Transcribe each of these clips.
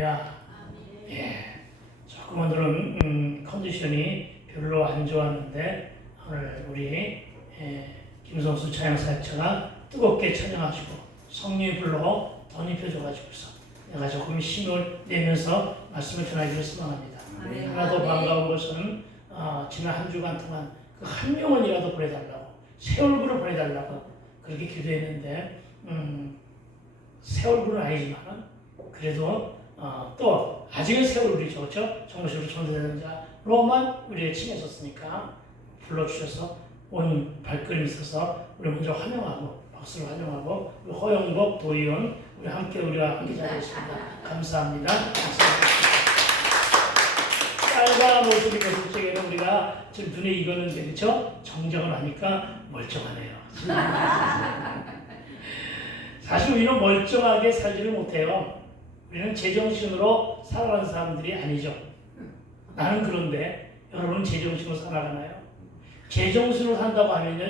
예, 조금 오늘은 컨디션이 별로 안 좋았는데 오늘 우리 김성수 찬양사역자가 뜨겁게 찬양하시고 성령의 불로 덧입혀줘가지고서 내가 조금 힘을 내면서 말씀을 전하기를 소망합니다. 하나 더 반가운 것은 지난 한 주간 동안 그 한 영혼이라도 보내달라고, 새 얼굴을 보내달라고 그렇게 기도했는데 새 얼굴은 아니지만 그래도 또 아직은 새 얼굴이죠, 그렇죠? 정식으로 전도되는 자로만 우리를 칭하셨으니까 불러주셔서 온 발걸음이 있어서 우리 먼저 환영하고 박수로 환영하고 우리 허영복 도의원 우리 우리와 함께 자리했습니다. 감사합니다. 빨간 옷을 입었을 적에는 우리가 지금 눈에 익었는데 그렇죠? 정정을 하니까 멀쩡하네요. 사실 우리는 멀쩡하게 살지를 못해요. 우리는 제정신으로 살아가는 사람들이 아니죠. 나는 그런데 여러분은 제정신으로 살아가나요? 제정신으로 산다고 하면요,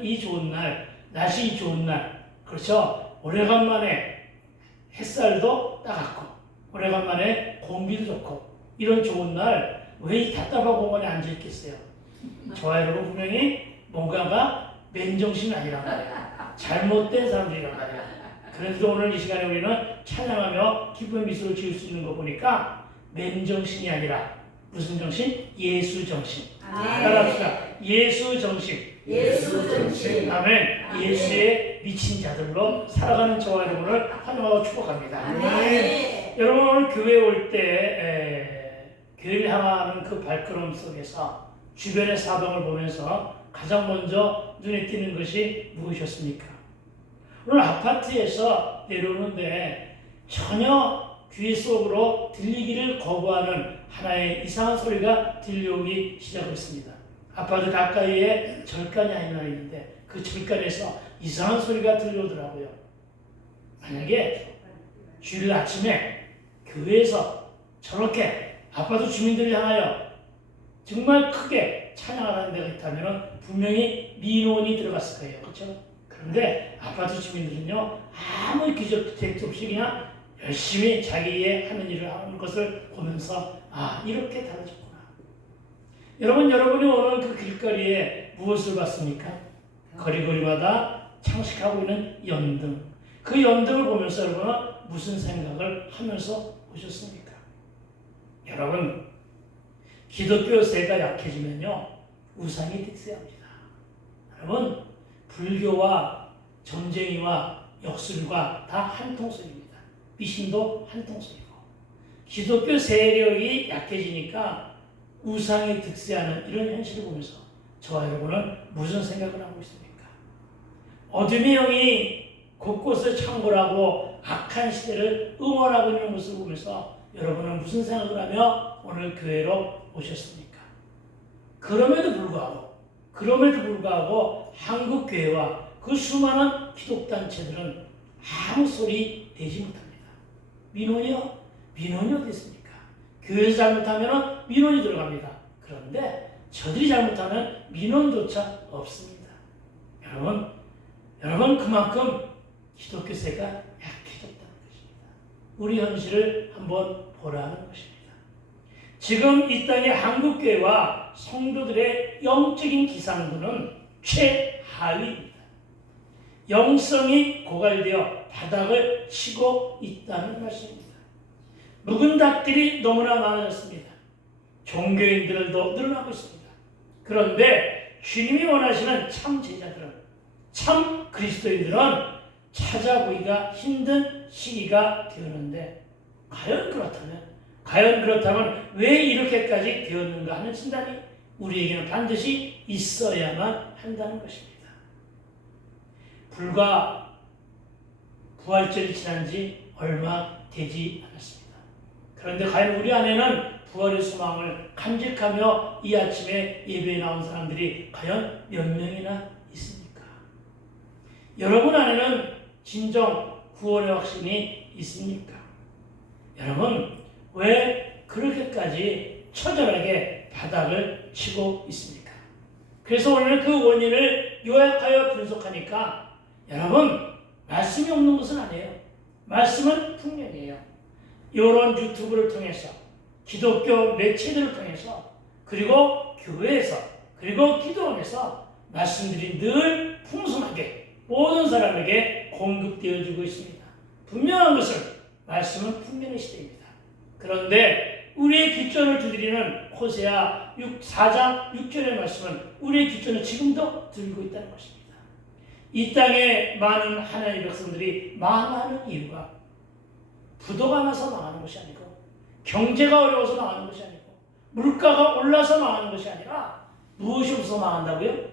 이 좋은 날, 날씨 좋은 날, 그렇죠? 오래간만에 햇살도 따갑고, 오래간만에 공기도 좋고, 이런 좋은 날 왜 이 답답한 공원에 앉아 있겠어요? 저와 여러분 분명히 뭔가가 맨정신이 아니란 말이에요. 잘못된 사람들이란 말이에요. 그래도 오늘 이 시간에 우리는 찬양하며 기쁨의 미소를 지을 수 있는 거 보니까 맨정신이 아니라 무슨 정신? 예수 정신. 따라합시다. 예수 정신. 예수 정신. 아멘. 예수의 미친 자들로 살아가는 저와 여러분을 환영하고 축복합니다. 아멘. 여러분 오늘 교회 올 때 교회를 향하는 그 발걸음 속에서 주변의 사방을 보면서 가장 먼저 눈에 띄는 것이 무엇이었습니까? 오늘 아파트에서 내려오는데 전혀 귀 속으로 들리기를 거부하는 하나의 이상한 소리가 들려오기 시작했습니다. 아파트 가까이에 절간이 하나 있는데 그 절간에서 이상한 소리가 들려오더라고요. 만약에 주일 아침에 교회에서 저렇게 아파트 주민들을 향하여 정말 크게 찬양하는 데가 있다면 분명히 민원이 들어갔을 거예요. 그렇죠? 그런데 아파트 주민들은요, 아무 기적도 없이 그냥 열심히 자기의 하는 일을 하는 것을 보면서 이렇게 달라졌구나. 여러분이 오늘 그 길거리에 무엇을 봤습니까? 거리거리마다 장식하고 있는 연등. 그 연등을 보면서 여러분은 무슨 생각을 하면서 오셨습니까? 여러분, 기독교세가 약해지면요, 우상이 득세합니다. 여러분, 불교와 전쟁이와 역술과 다 한 통속입니다. 미신도 한 통속이고, 기독교 세력이 약해지니까 우상이 득세하는 이런 현실을 보면서 저와 여러분은 무슨 생각을 하고 있습니까? 어둠의 영이 곳곳을 창궐하고 악한 시대를 응원하고 있는 모습을 보면서 여러분은 무슨 생각을 하며 오늘 교회로 오셨습니까? 그럼에도 불구하고 한국 교회와 그 수많은 기독단체들은 아무 소리 내지 못합니다. 민원이요? 민원이 어디 있습니까? 교회에서 잘못하면 민원이 들어갑니다. 그런데 저들이 잘못하면 민원조차 없습니다. 여러분 그만큼 기독교세가 약해졌다는 것입니다. 우리 현실을 한번 보라는 것입니다. 지금 이 땅의 한국교회와 성도들의 영적인 기상도는 최하위입니다. 영성이 고갈되어 바닥을 치고 있다는 말씀입니다. 묵은 닭들이 너무나 많아졌습니다. 종교인들도 늘어나고 있습니다. 그런데 주님이 원하시는 참 제자들은, 참 그리스도인들은 찾아보기가 힘든 시기가 되었는데 과연 그렇다면 왜 이렇게까지 되었는가 하는 진단이 우리에게는 반드시 있어야만 한다는 것입니다. 불과 부활절이 지난 지 얼마 되지 않았습니다. 그런데 과연 우리 안에는 부활의 소망을 간직하며 이 아침에 예배에 나온 사람들이 과연 몇 명이나 있습니까? 여러분 안에는 진정 구원의 확신이 있습니까? 여러분, 왜 그렇게까지 처절하게 바닥을 치고 있습니까? 그래서 오늘 그 원인을 요약하여 분석하니까 여러분, 말씀이 없는 것은 아니에요. 말씀은 분명해요. 이런 유튜브를 통해서 기독교 매체들을 통해서 그리고 교회에서 그리고 기도원에서 말씀들이 늘 풍성하게 모든 사람에게 공급되어지고 있습니다. 분명한 것은 말씀은 분명히 시대입니다. 그런데 우리의 귀전을 두드리는 호세아 4장 6절의 말씀은 우리의 귀전을 지금도 들고 있다는 것입니다. 이 땅에 많은 하나님의 백성들이 망하는 이유가 부도가 나서 망하는 것이 아니고 경제가 어려워서 망하는 것이 아니고 물가가 올라서 망하는 것이 아니라 무엇이 없어서 망한다고요?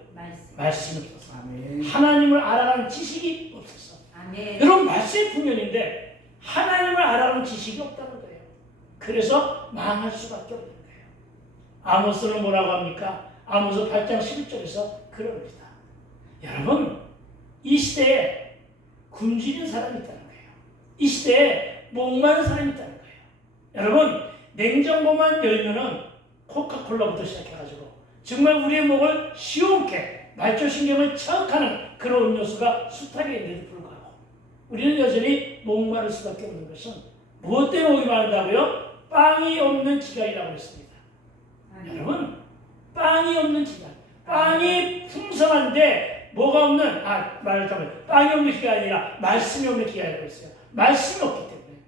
말씀이 없어서. 아멘. 하나님을 알아가는 지식이 없어서. 아멘. 여러분 말씀이 풍년인데 하나님을 알아가는 지식이 없다는 거예요. 그래서 망할 수밖에 없는 거예요. 아모스는 뭐라고 합니까? 아모스 8장 11절에서 그럽니다. 여러분 이 시대에 굶주린 사람이 있다는 거예요. 이 시대에 목마른 사람이 있다는 거예요. 여러분 냉장고만 열면은 코카콜라부터 시작해가지고 정말 우리의 목을 시원케 말초신경을 자극하는 그런 음료수가 숱하게 있는데도 불구하고 우리는 여전히 목마를 수밖에 없는 것은 무엇 때문에 목이 마른다고요? 빵이 없는 지각이라고 했습니다. 여러분 빵이 없는 지각, 빵이 풍성한데 뭐가 없는 말하자면 빵이 없는 기가 아니라 말씀이 없는 기가라고 했어요. 말씀이 없기 때문에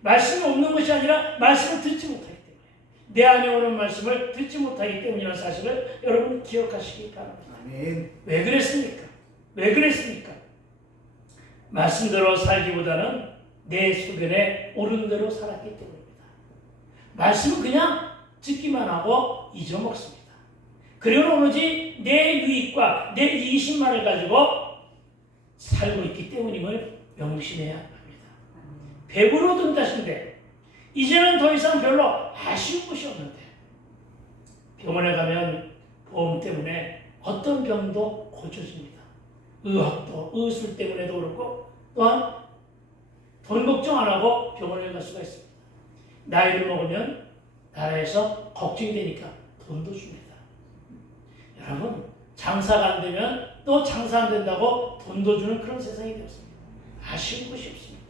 말씀이 없는 것이 아니라 말씀을 듣지 못하기 때문에 내 안에 오는 말씀을 듣지 못하기 때문이라는 사실을 여러분 기억하시기 바랍니다. 아멘. 왜 그랬습니까? 왜 그랬습니까? 말씀대로 살기보다는 내 소견에 옳은 대로 살았기 때문입니다. 말씀은 그냥 듣기만 하고 잊어먹습니다. 그리고 오로지 내 유익과 내 이익만을 가지고 살고 있기 때문임을 명심해야 합니다. 배부러 든다신데 이제는 더 이상 별로 아쉬운 것이 없는데 병원에 가면 보험 때문에 어떤 병도 고쳐집니다. 의학도 의술 때문에도 그렇고 또한 돈 걱정 안 하고 병원에 갈 수가 있습니다. 나이를 먹으면 나라에서 걱정이 되니까 돈도 줍니다. 여러분 장사가 안 되면 또 장사 안 된다고 돈도 주는 그런 세상이 되었습니다. 아쉬운 것이 없습니다.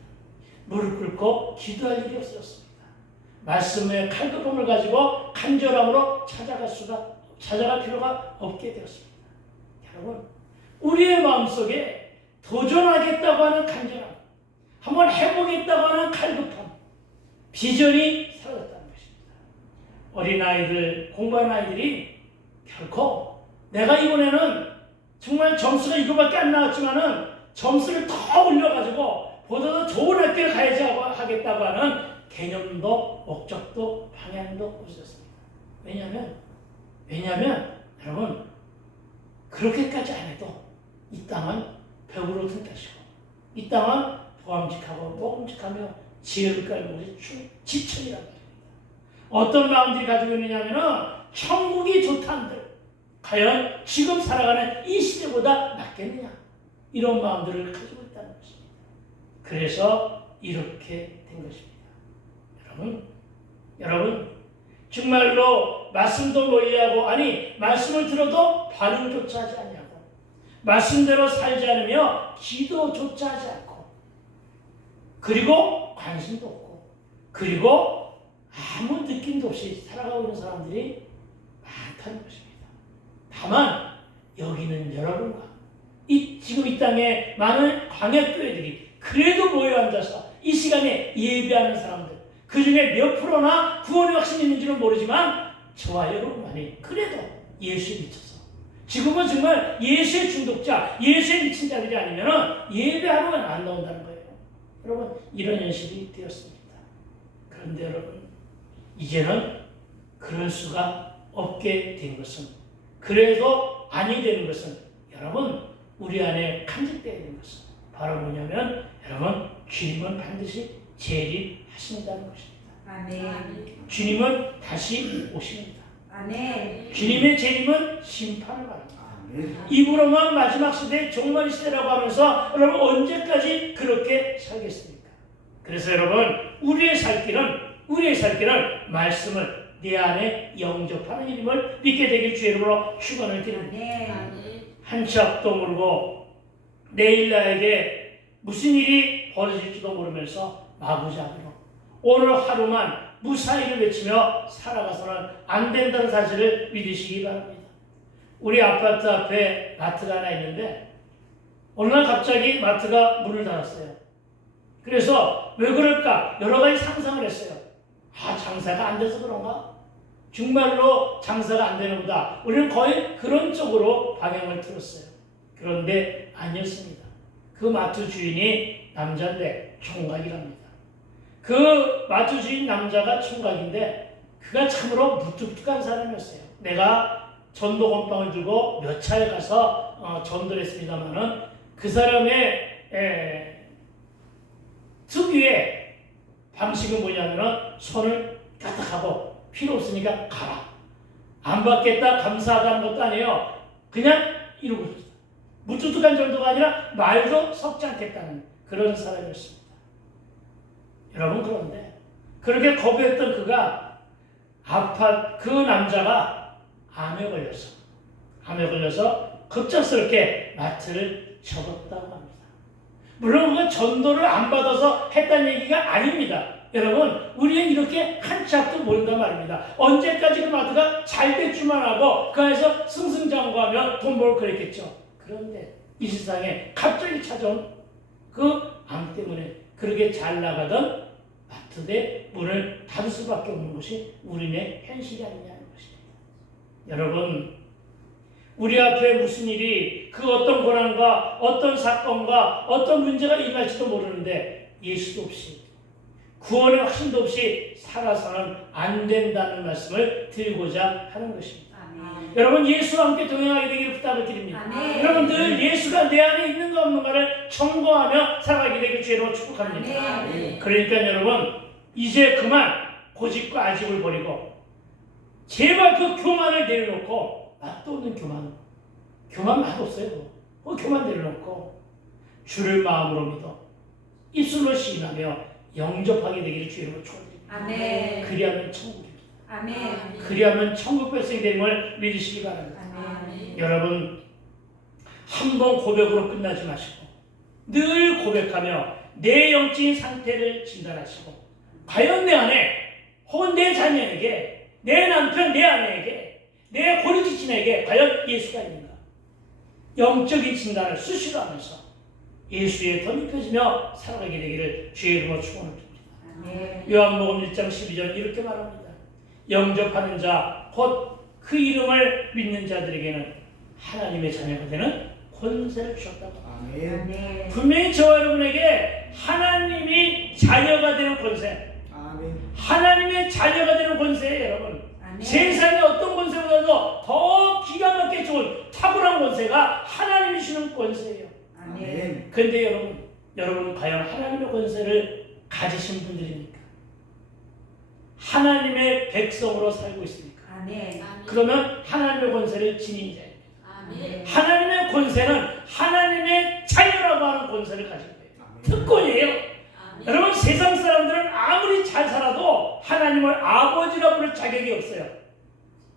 무릎 꿇고 기도할 일이 없었습니다. 말씀의 칼급함을 가지고 간절함으로 찾아갈 필요가 없게 되었습니다. 여러분 우리의 마음속에 도전하겠다고 하는 간절함, 한번 해보겠다고 하는 칼급함, 비전이 사라졌다는 것입니다. 어린아이들, 공부하는 아이들이 결코 내가 이번에는 정말 점수가 이거밖에 안 나왔지만은 점수를 더 올려가지고 보다 더 좋은 학교를 가야지 하겠다고 하는 개념도 목적도 방향도 없었습니다. 왜냐하면 여러분 그렇게까지 안 해도 이 땅은 벽으로 튼다시고 이 땅은 보암직하고 먹음직하며 지혜를 깔고 지천이란 말입니다. 어떤 마음들이 가지고 있느냐면은 천국이 좋다는들 과연 지금 살아가는 이 시대보다 낫겠느냐 이런 마음들을 가지고 있다는 것입니다. 그래서 이렇게 된 것입니다. 여러분 정말로 말씀도 멀리하고 말씀을 들어도 반응조차 하지 않냐고 말씀대로 살지 않으며 기도조차 하지 않고 그리고 관심도 없고 그리고 아무 느낌도 없이 살아가고 있는 사람들이 많다는 것입니다. 다만 여기는 여러분과 지금 이 땅에 많은 광역교회들이 그래도 모여 앉아서 이 시간에 예배하는 사람들 그 중에 몇 프로나 구원의 확신이 있는지는 모르지만 저와 여러분만이 그래도 예수에 미쳐서 지금은 정말 예수의 중독자, 예수에 미친 자들이 아니면 예배하러는 안 나온다는 거예요. 여러분 이런 현실이 되었습니다. 그런데 여러분 이제는 그럴 수가 없게 된 것은 그래도 아니 되는 것은 여러분 우리 안에 간직되어 있는 것은 바로 뭐냐면 여러분 주님은 반드시 재림하신다는 것입니다. 아멘. 주님은 다시 오십니다. 아멘. 주님의 재림은 심판을 말합니다. 아멘. 입으로만 마지막 시대 종말 시대라고 하면서 여러분 언제까지 그렇게 살겠습니까? 그래서 여러분 우리의 살 길은 말씀을 내 안에 영접하는 일임을 믿게 되길 주의 이름으로 축원을 드립니다. 아멘. 한 치 앞도 모르고 내일 나에게 무슨 일이 벌어질지도 모르면서 마구잡이로 오늘 하루만 무사히를 외치며 살아가서는 안 된다는 사실을 믿으시기 바랍니다. 우리 아파트 앞에 마트가 하나 있는데 어느 날 갑자기 마트가 문을 닫았어요. 그래서 왜 그럴까 여러 가지 상상을 했어요. 장사가 안 돼서 그런가? 정말로 장사가 안 되나 보다. 우리는 거의 그런 쪽으로 방향을 틀었어요. 그런데 아니었습니다. 그 마트 주인이 남자인데 총각이랍니다. 그 마트 주인 남자가 총각인데 그가 참으로 무뚝뚝한 사람이었어요. 내가 전도 건빵을 들고 몇 차에 가서 전도를 했습니다마는 그 사람의 특유의 방식은 뭐냐면은 손을 까딱하고 필요 없으니까 가라. 안 받겠다 감사하다는 것도 아니에요. 그냥 이러고 있었어요. 무뚝뚝한 정도가 아니라 말도 섞지 않겠다는 그런 사람이었습니다. 여러분 그런데 그렇게 거부했던 그가 그 남자가 암에 걸려서 급작스럽게 마트를 접었다고 합니다. 물론 그건 전도를 안 받아서 했다는 얘기가 아닙니다. 여러분 우리는 이렇게 한 치 앞도 모른단 말입니다. 언제까지 그 마트가 잘 될 줄만 하고 그 안에서 승승장구하며 돈 벌고 그랬겠죠. 그런데 이 세상에 갑자기 찾아온 그 암 때문에 그렇게 잘 나가던 마트의 문을 닫을 수밖에 없는 것이 우리네 현실이 아니냐는 것입니다. 여러분 우리 앞에 무슨 일이 그 어떤 고난과 어떤 사건과 어떤 문제가 임할지도 모르는데 예수도 없이 구원의 확신도 없이 살아서는 안 된다는 말씀을 드리고자 하는 것입니다. 아멘. 여러분 예수와 함께 동행하게 되기를 부탁을 드립니다. 아멘. 여러분 늘 예수가 내 안에 있는가 없는가를 청구하며 살아가게 되길 주로 축복합니다. 아멘. 그러니까 여러분 이제 그만 고집과 아집을 버리고 제발 그 교만을 내려놓고 맛도 없는 교만 맛없어요. 그 교만 내려놓고 주를 마음으로 믿어 입술로 시인하며 영접하게 되기를 주로 축원드립니다. 아멘. 그리하면 천국입니다. 아멘. 그리하면 천국 백성이 되임을 믿으시기 바랍니다. 아멘. 여러분 한 번 고백으로 끝나지 마시고 늘 고백하며 내 영적인 상태를 진단하시고 과연 내 안에 혹은 내 자녀에게 내 남편 내 아내에게 내 고리지친에게 과연 예수가 있는가 영적인 진단을 수시로 하면서 예수에 덧입혀지며 살아가게 되기를 주의 이름으로 축원을 드립니다. 아멘. 요한복음 1장 12절 이렇게 말합니다. 영접하는 자 곧 그 이름을 믿는 자들에게는 하나님의 자녀가 되는 권세를 주셨다고 합니다. 아멘. 분명히 저와 여러분에게 하나님이 자녀가 되는 권세, 하나님의 자녀가 되는 권세예요. 여러분 아멘. 세상의 어떤 권세보다도 더 기가 막히게 좋은 탁월한 권세가 하나님이 주는 권세예요. 아멘. 그런데 여러분은 과연 하나님의 권세를 가지신 분들입니까? 하나님의 백성으로 살고 있습니까? 아멘. 그러면 하나님의 권세를 지닌 자입니다. 아멘. 하나님의 권세는 하나님의 자녀라고 하는 권세를 가진 거예요. 특권이에요. 여러분 세상 사람들은 아무리 잘 살아도 하나님을 아버지라 부를 자격이 없어요.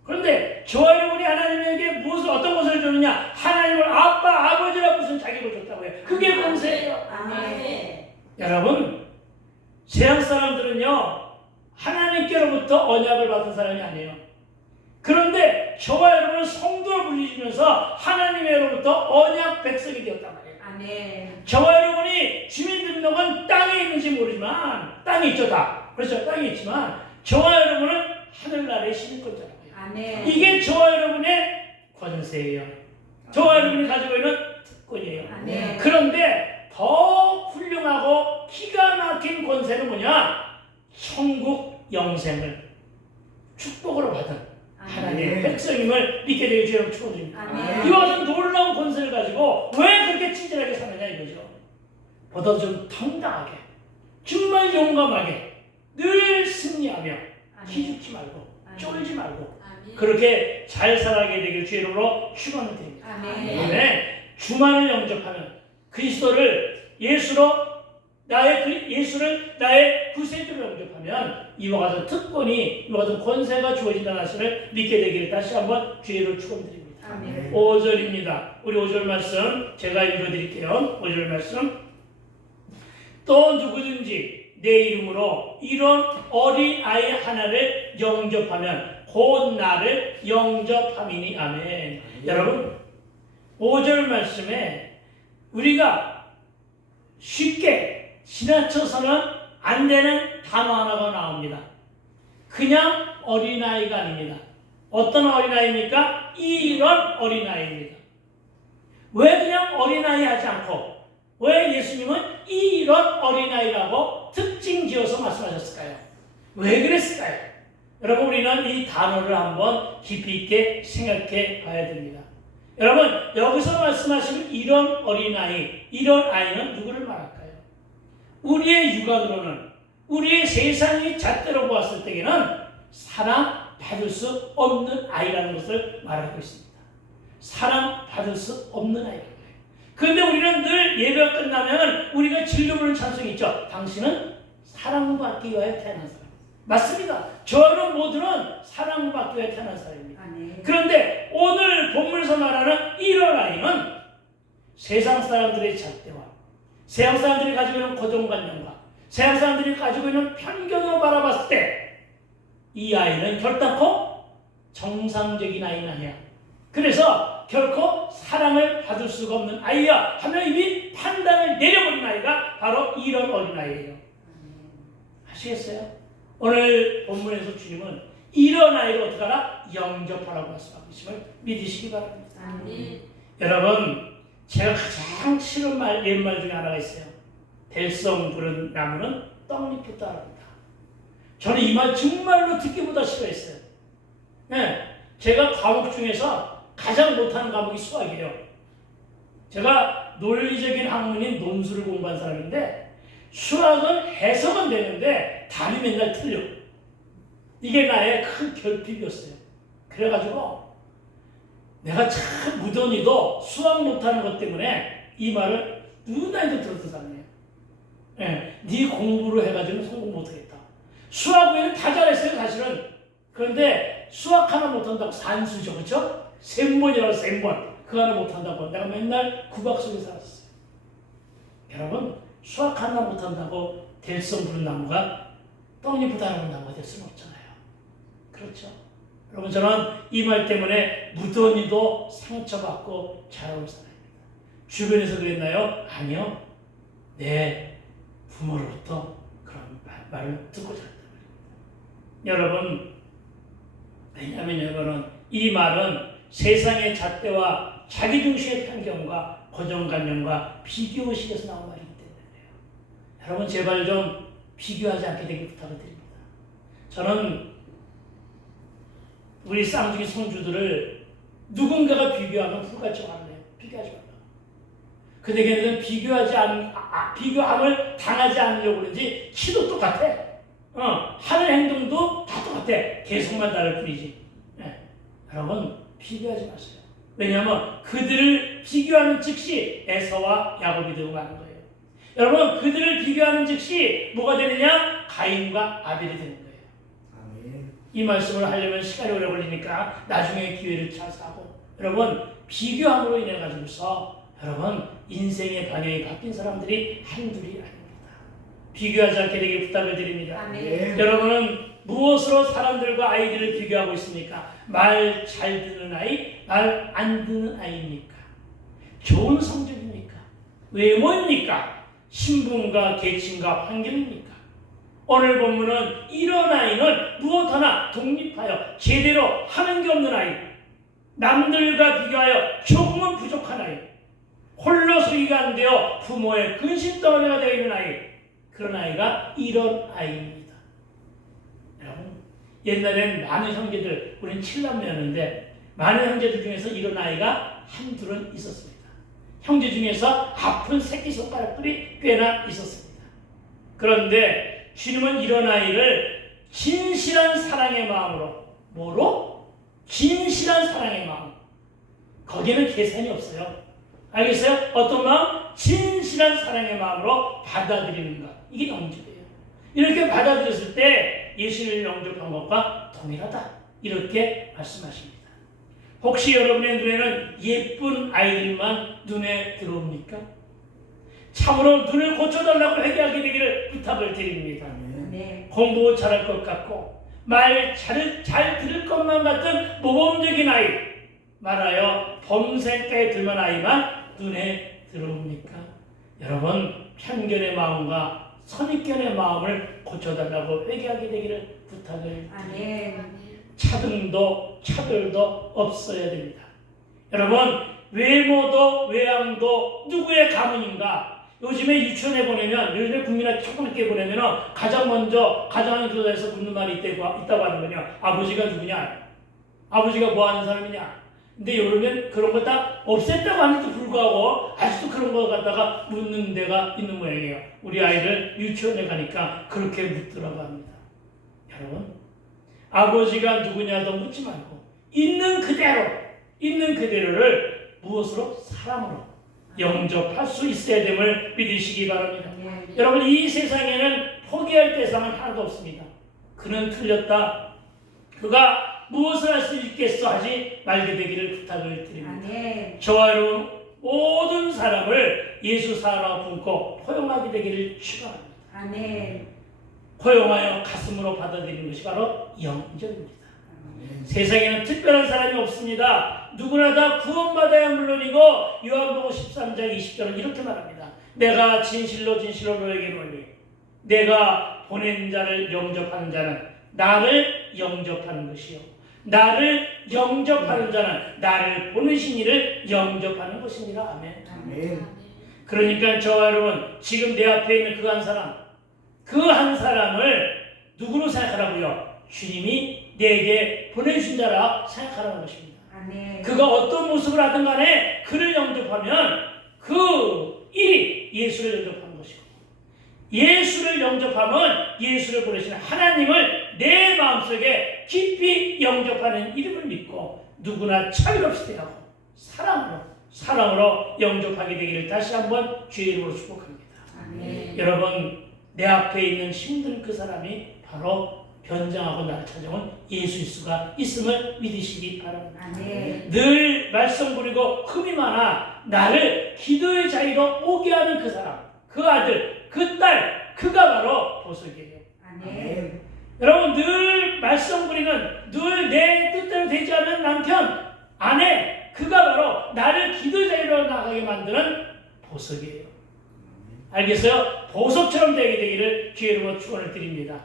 그런데 저와 여러분이 하나님에게 어떤 것을 주느냐? 하나님을 아빠, 아버지라 무슨 자격을 줬다고 해요. 그게 권세예요. 아멘. 여러분 세상 사람들은요 하나님께로부터 언약을 받은 사람이 아니에요. 그런데 저와 여러분은 성도를 불리시면서 하나님으로부터 언약 백성이 되었단 말이에요. 아멘. 저와 여러분이 주민등록은 땅에 있는지 모르지만 땅에 있죠 다. 그렇죠. 땅에 있지만 저와 여러분은 하늘나라의 시민권자라고요. 아멘. 이게 저와 여러분의 권세예요. 저와 여러분이 가지고 있는 특권이에요. 아멘. 그런데 더 훌륭하고 기가 막힌 권세는 뭐냐? 천국 영생을 축복으로 받은 하나님의 백성임을 믿게 되어 주여 축원드립니다. 아멘. 이와 같은 놀라운 권세를 가지고 왜 그렇게 친절하게 사느냐 이거죠. 보다 좀 당당하게 정말 용감하게 늘 승리하며 기죽지 말고 쫄지 말고 그렇게 잘 살아가게 되길 주의 이름으로 축원을 드립니다. 아멘. 아멘. 주만을 영접하면 그리스도를 예수를 나의 구세주로 영접하면 이와 같은 특권이 이와 같은 권세가 주어진다는 사실을 믿게 되기를 다시 한번 주의를 축원드립니다. 아멘. 5절입니다. 우리 5절 말씀 제가 읽어드릴게요. 5절 말씀 또 누구든지 내 이름으로 이런 어린아이 하나를 영접하면 곧 나를 영접함이니. 아멘. 여러분 5절 말씀에 우리가 쉽게 지나쳐서는 안 되는 단어 하나가 나옵니다. 그냥 어린아이가 아닙니다. 어떤 어린아이입니까? 이런 어린아이입니다. 왜 그냥 어린아이 하지 않고 왜 예수님은 이런 어린아이라고 특징 지어서 말씀하셨을까요? 왜 그랬을까요? 여러분 우리는 이 단어를 한번 깊이 있게 생각해 봐야 됩니다. 여러분 여기서 말씀하시는 이런 어린아이, 이런 아이는 누구를 말할까요? 우리의 육안으로는 우리의 세상이 잣대로 보았을 때에는 사랑받을 수 없는 아이라는 것을 말하고 있습니다. 사랑받을 수 없는 아이라는 거예요. 그런데 우리는 늘 예배가 끝나면 우리가 진료 부르는 찬송이 있죠. 당신은 사랑받기 위하여 태어난 사람. 맞습니다. 저는 모두는 사랑받기 위하여 태어난 사람입니다. 그런데 오늘 본문에서 말하는 이런 아이는 세상 사람들의 잣대와 세상 사람들이 가지고 있는 고정관념과 세상 사람들이 가지고 있는 편견으로 바라봤을 때 이 아이는 결단코 정상적인 아이는 아니야. 그래서 결코 사랑을 받을 수가 없는 아이야 하며 이미 판단을 내려버린 아이가 바로 이런 어린아이예요. 아시겠어요? 오늘 본문에서 주님은 이런 아이를 어떻게 하라? 영접하라고 말씀하고 있음을 믿으시기 바랍니다. 여러분 제가 가장 싫은 옛말 중에 하나가 있어요. 될성 부른 나무는 떡잎이 따릅니다. 저는 이 말 정말로 듣기보다 싫어했어요. 네, 제가 과목 중에서 가장 못하는 과목이 수학이에요. 제가 논리적인 학문인 논술을 공부한 사람인데 수학은 해석은 되는데 답이 맨날 틀려. 이게 나의 큰 결핍이었어요. 그래가지고 내가 참 무던히도 수학 못하는 것 때문에 이 말을 누구나도 들었던 사람이에요. 네 공부로 해가지고는 성공 못하겠다. 수학 외에는 다 잘했어요 사실은. 그런데 수학 하나 못한다고 산수죠. 그렇죠? 셈번이라고 셈번 그거 하나 못한다고 내가 맨날 구박 속에 살았어요. 여러분 수학 하나 못한다고 될성 부른 나무가 떡잎을 다루는 나무가 될 수는 없잖아요. 그렇죠? 여러분 저는 이 말 때문에 무던히도 상처받고 자라온 사람입니다. 주변에서 그랬나요? 아니요. 내 부모로부터 그런 말을 듣고 자랐단 말입니다. 여러분 왜냐하면 여러분은 이 말은 세상의 잣대와 자기중심의 편견과 고정관념과 비교의식에서 나온 말이기 때문에요. 여러분 제발 좀 비교하지 않게 되길 부탁을 드립니다. 저는 우리 쌍둥이 손주들을 누군가가 비교하면 불같이 화를 내요. 비교하지 말라. 근데 걔네들은 비교함을 당하지 않으려고 그러지 키도 똑같아. 하는 행동도 다 똑같아. 계속만 다를 뿐이지. 네. 여러분 비교하지 마세요. 왜냐하면 그들을 비교하는 즉시 에서와 야곱이 되고 마는 거예요. 여러분 그들을 비교하는 즉시 뭐가 되느냐? 가인과 아벨이 되는 거예요. 아멘. 이 말씀을 하려면 시간이 오래 걸리니까 나중에 기회를 찾아서 하고 여러분 비교함으로 인해 가지고서 여러분 인생의 방향이 바뀐 사람들이 한둘이 아닙니다. 비교하지 않게 되길 부탁을 드립니다. 아멘. 여러분은 무엇으로 사람들과 아이들을 비교하고 있습니까? 말 잘 듣는 아이, 말 안 듣는 아이입니까? 좋은 성적입니까? 외모입니까? 신분과 계층과 환경입니까? 오늘 본문은 이런 아이는 무엇 하나 독립하여 제대로 하는 게 없는 아이, 남들과 비교하여 조금은 부족한 아이, 홀로 서기가 안 되어 부모의 근심덩어리가 되어 있는 아이, 그런 아이가 이런 아이입니다. 여러분 옛날에는 많은 형제들, 우리는 7남매였는데 많은 형제들 중에서 이런 아이가 한둘은 있었습니다. 형제 중에서 아픈 새끼손가락들이 꽤나 있었습니다. 그런데 주님은 이런 아이를 진실한 사랑의 마음으로, 뭐로? 진실한 사랑의 마음. 거기에는 계산이 없어요. 알겠어요? 어떤 마음? 진실한 사랑의 마음으로 받아들이는 것. 이게 영접이에요. 이렇게 받아들였을 때 예수를 영접한 것과 동일하다. 이렇게 말씀하십니다. 혹시 여러분의 눈에는 예쁜 아이들만 눈에 들어옵니까? 참으로 눈을 고쳐달라고 회개하게 되기를 부탁을 드립니다. 아멘. 공부 잘할 것 같고 말 잘 들을 것만 같은 모범적인 아이 말하여 범생가에 들만 아이만 눈에 들어옵니까? 여러분 편견의 마음과 선입견의 마음을 고쳐달라고 회개하게 되기를 부탁을 아멘. 차등도 차별도 없어야 됩니다. 여러분 외모도 외양도 누구의 가문인가? 요즘에 유치원에 보내면 요즘에 국민학교 초등학교에 보내면 가장 먼저 가정하는 교사에서 묻는 말이 있다고 하는군요. 아버지가 누구냐? 아버지가 뭐 하는 사람이냐? 근데 요즘엔 그런 거 다 없앴다고 하는데도 불구하고 아직도 그런 거 갖다가 묻는 데가 있는 모양이에요. 우리 아이를 유치원에 가니까 그렇게 묻더라고 합니다. 여러분 아버지가 누구냐도 묻지 말고 있는 그대로를 무엇으로? 사랑으로 영접할 수 있어야 됨을 믿으시기 바랍니다. 아멘. 여러분 이 세상에는 포기할 대상은 하나도 없습니다. 그는 틀렸다. 그가 무엇을 할 수 있겠어 하지 말게 되기를 부탁을 드립니다. 아멘. 저와 여러분 모든 사람을 예수 사랑으로 품고 포용하게 되기를 축원합니다. 아멘. 포용하여 가슴으로 받아들이는 것이 바로 영접입니다. 세상에는 특별한 사람이 없습니다. 누구나 다 구원받아야 물론이고 요한복음 13장 20절은 이렇게 말합니다. 내가 진실로 너에게 이르노니 내가 보낸 자를 영접하는 자는 나를 영접하는 것이요 나를 영접하는 자는 나를 보내신 이를 영접하는 것이니라. 아멘. 아멘. 그러니까 저와 여러분 지금 내 앞에 있는 그 한 사람을 누구로 생각하라고요? 주님이 내게 보내주신 자라 생각하라는 것입니다. 아멘. 그가 어떤 모습을 하든 간에 그를 영접하면 그 일이 예수를 영접하는 것이고 예수를 영접하면 예수를 보내시는 하나님을 내 마음속에 깊이 영접하는 이름을 믿고 누구나 차별 없이 대하고 사랑으로 영접하게 되기를 다시 한번 주의 이름으로 축복합니다. 아멘. 여러분 내 앞에 있는 힘든 그 사람이 바로 변장하고 나를 찾아온 예수일 수가 있음을 믿으시기 바랍니다. 아멘. 늘 말썽 부리고 흠이 많아 나를 기도의 자리로 오게 하는 그 사람, 그 아들, 그 딸, 그가 바로 보석이에요. 아멘. 여러분 늘 말썽 부리는 늘 내 뜻대로 되지 않는 남편, 아내, 그가 바로 나를 기도의 자리로 나가게 만드는 보석이에요. 알겠어요? 보석처럼 되게 되기를 주의 이름으로 축원을 드립니다.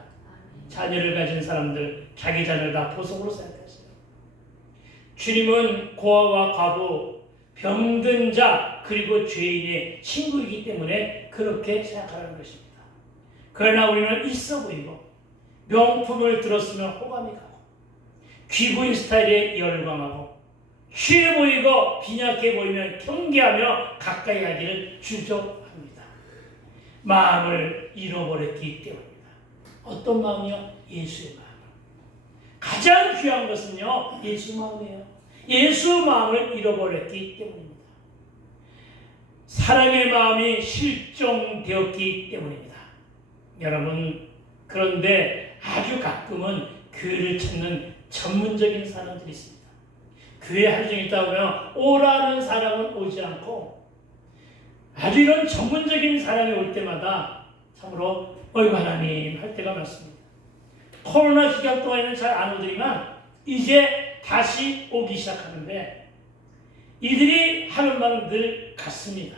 자녀를 가진 사람들 자기 자녀를 다 보석으로 생각했어요. 주님은 고아와 과부, 병든 자 그리고 죄인의 친구이기 때문에 그렇게 생각하라는 것입니다. 그러나 우리는 있어 보이고 명품을 들었으면 호감이 가고 귀부인 스타일에 열광하고 취해 보이고 빈약해 보이면 경계하며 가까이 하기를 주저합니다. 마음을 잃어버렸기 때문입니다. 어떤 마음이요? 예수의 마음. 가장 귀한 것은요, 예수 마음이에요. 예수 마음을 잃어버렸기 때문입니다. 사랑의 마음이 실종되었기 때문입니다. 여러분, 그런데 아주 가끔은 교회를 찾는 전문적인 사람들이 있습니다. 교회 하루 종일 있다 보면 오라는 사람은 오지 않고 아주 이런 전문적인 사람이 올 때마다 참으로 어이구 하나님 할 때가 많습니다. 코로나 기간 동안에는 잘 안 오더니만 이제 다시 오기 시작하는데 이들이 하는 말은 늘 같습니다.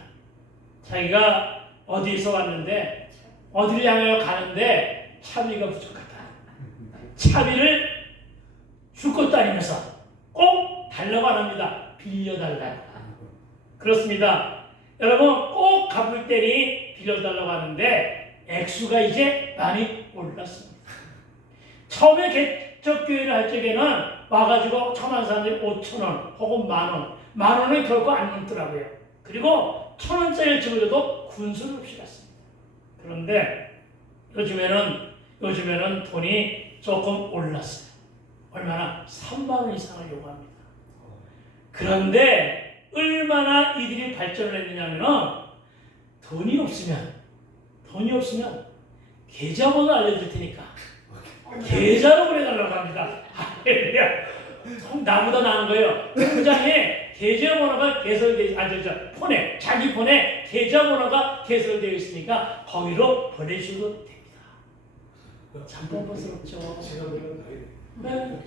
자기가 어디에서 왔는데 어디를 향하여 가는데 차비가 부족하다. 차비를 줄 것도 아니면서 꼭 달라고 안 합니다. 빌려달라고. 그렇습니다. 여러분 꼭 갚을 때니 빌려달라고 하는데 액수가 이제 많이 올랐습니다. 처음에 개척교회를 할 적에는 와가지고 천한 사람들이 5,000원 혹은 만 원은 결코 안 넘더라고요. 그리고 1,000원짜리를 집어줘도 군수를 없이 갔습니다. 그런데 요즘에는 돈이 조금 올랐어요. 얼마나? 3만 원 이상을 요구합니다. 그런데 얼마나 이들이 발전을 했느냐면 돈이 없으면 계좌번호 알려줄 테니까 계좌로 보내달라고 합니다. 나보다 나은 거예요. 통장에 계좌번호가 폰에 자기 폰에 계좌번호가 개설되어 있으니까 거기로 보내주셔도 됩니다. 참 뻔뻔스럽죠. 네.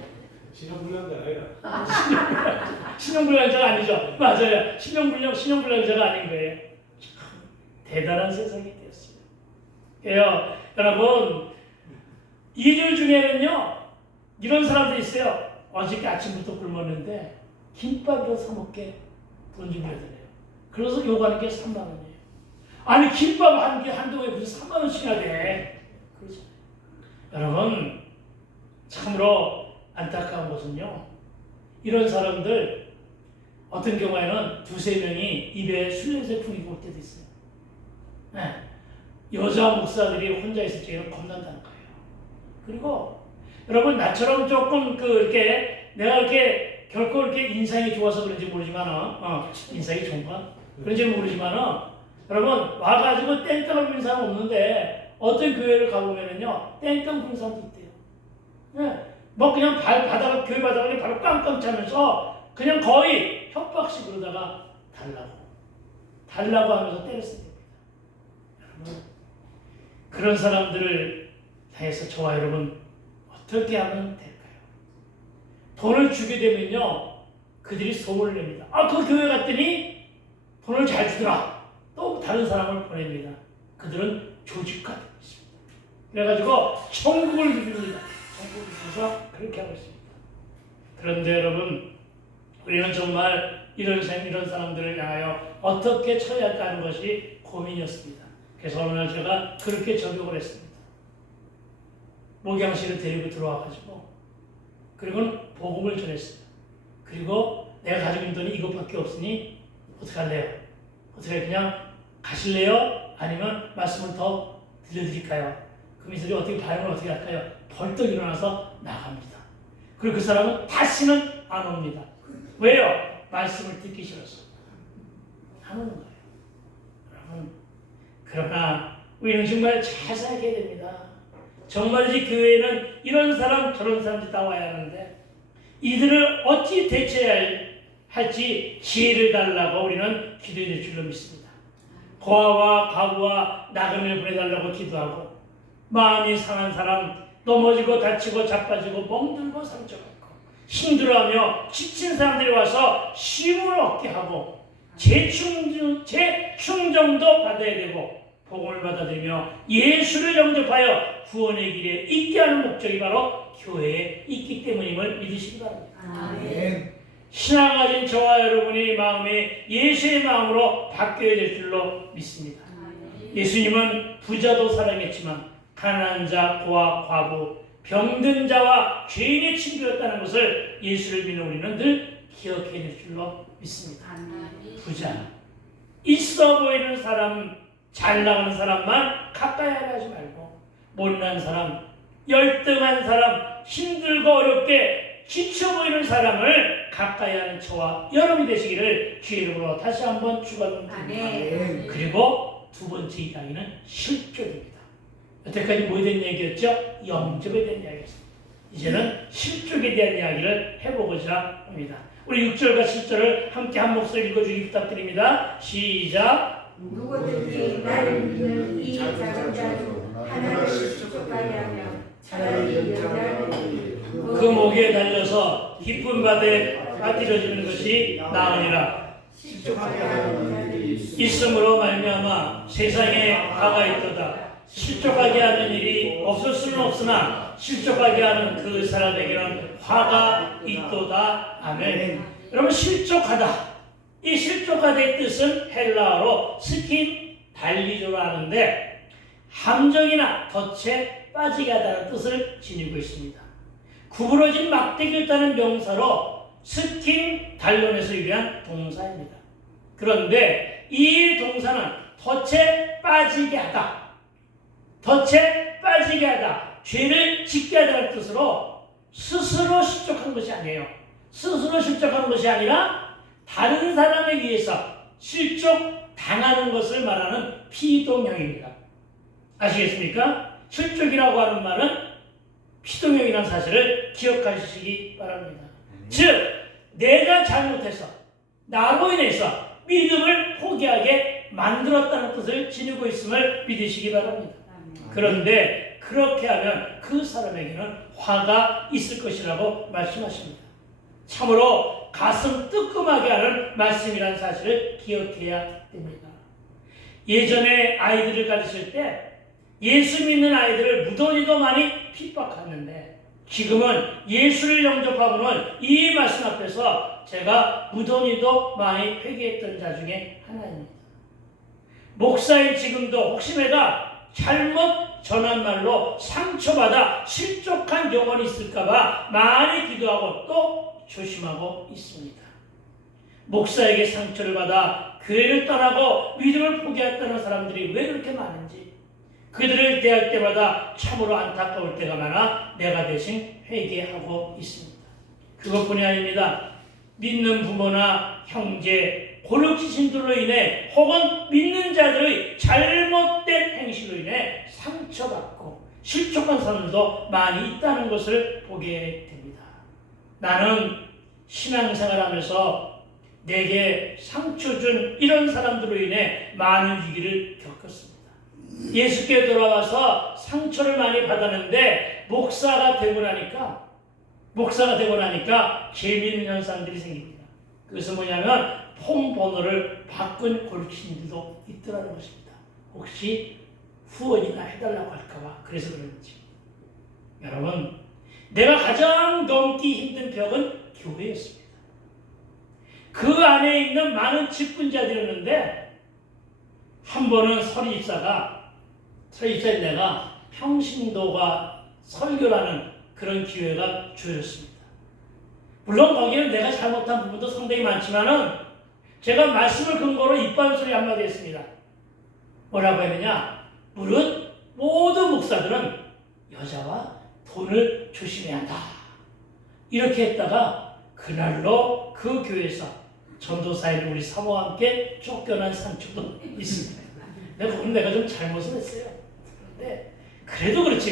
신용불량자가 아니죠. 맞아요. 신용불량자가 아닌 거예요. 참 대단한 세상이 되었어요. 그래요. 여러분, 이들 중에는요, 이런 사람도 있어요. 어저께 아침부터 굶었는데 김밥이라도 사 먹게 돈 좀 줘야 되네요. 그래서 요구하는 게 3만 원이에요. 아니 김밥 한 개 한 동에 무슨 3만 원씩이나 돼? 그렇죠. 여러분, 참으로 안타까운 것은요, 이런 사람들 어떤 경우에는 두세 명이 입에 술 냄새 풍기고 올 때도 있어요. 네. 여자 목사들이 혼자 있을 적에는 겁난다는 거예요. 그리고 여러분, 나처럼 조금 이렇게 내가 이렇게 결코 이렇게 인상이 좋아서 그런지 모르지만, 인상이 좋은가? 그런지 모르지만, 여러분, 와가지고 땡깡을 부린 사람 없는데 어떤 교회를 가보면은요, 땡깡 부린 사람도 있대요. 네. 뭐 그냥 교회 바닥을 바로 깡깡 차면서 그냥 거의 협박식 그러다가 달라고 하면서 때렸습니다. 여러분, 그런 사람들을 향해서 저와 여러분 어떻게 하면 될까요? 돈을 주게 되면요, 그들이 소문을 냅니다. 그 교회 갔더니 돈을 잘 주더라. 또 다른 사람을 보냅니다. 그들은 조직화 되고 있습니다. 그래가지고 천국을 누립니다. 천국을 누려서 그렇게 하고 있습니다. 그런데 여러분, 우리는 정말 이런 사람들을 향하여 어떻게 처해야 할까 하는 것이 고민이었습니다. 그래서 어느 날 제가 그렇게 적용을 했습니다. 목양실을 데리고 들어와가지고, 그리고는 복음을 전했어요. 그리고 내가 가지고 있는 돈이 이것밖에 없으니 어떻게 할래요? 어떻게 그냥 가실래요? 아니면 말씀을 더 들려드릴까요? 그럼 이 사람이 어떻게 반응을 어떻게 할까요? 벌떡 일어나서 나갑니다. 그리고 그 사람은 다시는 안 옵니다. 왜요? 말씀을 듣기 싫어서 안 오는 거예요. 여러분, 그러나 우리는 정말 잘 살게 됩니다. 정말이지 교회에는 이런 사람 저런 사람들이 다 와야 하는데 이들을 어찌 대처해야 할지 지혜를 달라고 우리는 기도해야 될 줄로 믿습니다. 고아와 과부와 나그네를 보내달라고 기도하고, 마음이 상한 사람, 넘어지고 다치고 자빠지고 멍들고 상처받고 힘들어하며 지친 사람들이 와서 쉼을 얻게 하고 재충정도 받아야 되고 복음을 받아들이며 예수를 영접하여 구원의 길에 있게 하는 목적이 바로 교회에 있기 때문임을 믿으시기 바랍니다. 아멘. 신앙 가진 저와 여러분의 마음이 예수의 마음으로 바뀌어야 될 줄로 믿습니다. 예수님은 부자도 사랑했지만 가난한 자, 고아, 과부, 병든 자와 죄인의 친구였다는 것을 예수를 믿는 우리는 늘 기억해야 될 줄로 믿습니다. 부자, 있어 보이는 사람, 잘 나가는 사람만 가까이 하지 말고 못난 사람, 열등한 사람, 힘들고 어렵게 지쳐 보이는 사람을 가까이 하는 저와 여러분이 되시기를 주의 이름으로 다시 한번 축원드립니다. 그리고 두 번째 이야기는 실족입니다. 여태까지 뭐에 대한 얘기였죠? 영접에 대한 이야기였습니다. 이제는 실족에 대한 이야기를 해보고자 합니다. 우리 6절과 7절을 함께 한 목소리 읽어주기 부탁드립니다. 시작. 누구든지 나를 믿는 이 작은 자도 하나님을 실족하게 하며 차라리 연단하니 그 목에 달려서 깊은 바다에 빠뜨려지는 것이 나으니라. 실족하게 하는 자들이 있음으로 말미암아 세상에 화가 있도다. 실족하게 하는 일이 없을 수는 없으나 실족하게 하는 그 사람에게는 화가 있도다. 아멘. 여러분, 실족하다. 이 실족하다의 뜻은 헬라어로 스킨 달리조로 하는데 함정이나 덫에 빠지게 하다는 뜻을 지니고 있습니다. 구부러진 막대기를 따는 명사로 스킨 달론에서 유래한 동사입니다. 그런데 이 동사는 덫에 빠지게 하다, 덫에 빠지게 하다, 죄를 짓게 하다는 뜻으로 스스로 실족한 것이 아니에요. 스스로 실족한 것이 아니라 다른 사람에 의해서 실족 당하는 것을 말하는 피동형입니다. 아시겠습니까? 실족이라고 하는 말은 피동형이라는 사실을 기억하시기 바랍니다. 즉, 내가 잘못해서 나로 인해서 믿음을 포기하게 만들었다는 뜻을 지니고 있음을 믿으시기 바랍니다. 그런데 그렇게 하면 그 사람에게는 화가 있을 것이라고 말씀하십니다. 참으로 가슴 뜨끔하게 하는 말씀이라는 사실을 기억해야 됩니다. 예전에 아이들을 가르칠 때 예수 믿는 아이들을 무던히도 많이 핍박하는데 지금은 예수를 영접하고는 이 말씀 앞에서 제가 무던히도 많이 회개했던 자 중에 하나입니다. 목사인 지금도 혹시 내가 잘못 전한 말로 상처받아 실족한 영혼이 있을까봐 많이 기도하고 또 조심하고 있습니다. 목사에게 상처를 받아 교회를 떠나고 믿음을 포기했다는 사람들이 왜 그렇게 많은지 그들을 대할 때마다 참으로 안타까울 때가 많아 내가 대신 회개하고 있습니다. 그것뿐이 아닙니다. 믿는 부모나 형제, 고력지신들로 인해 혹은 믿는 자들의 잘못된 행실로 인해 상처받고 실족한 사람들도 많이 있다는 것을 보게 됩니다. 나는 신앙생활하면서 내게 상처 준 이런 사람들로 인해 많은 위기를 겪었습니다. 예수께 돌아와서 상처를 많이 받았는데 목사가 되고 나니까 재미있는 현상들이 생깁니다. 그것은 뭐냐면 폰 번호를 바꾼 골치들도 있더라는 것입니다. 혹시 후원이나 해달라고 할까봐 그래서 그런지. 여러분, 내가 가장 넘기 힘든 벽은 교회였습니다. 그 안에 있는 많은 직분자들이었는데 한 번은 설립사인 내가 평신도가 설교라는 그런 기회가 주어졌습니다. 물론 거기는 내가 잘못한 부분도 상당히 많지만은 제가 말씀을 근거로 이빨 소리 한마디 했습니다. 뭐라고 했느냐? 무릇 모든 목사들은 여자와 돈을 조심해야 한다. 이렇게 했다가 그날로 그 교회에서 전도사인 우리 사모와 함께 쫓겨난 상처도 있습니다. 내가 좀 잘못을 했어요. 근데 그래도 그렇지.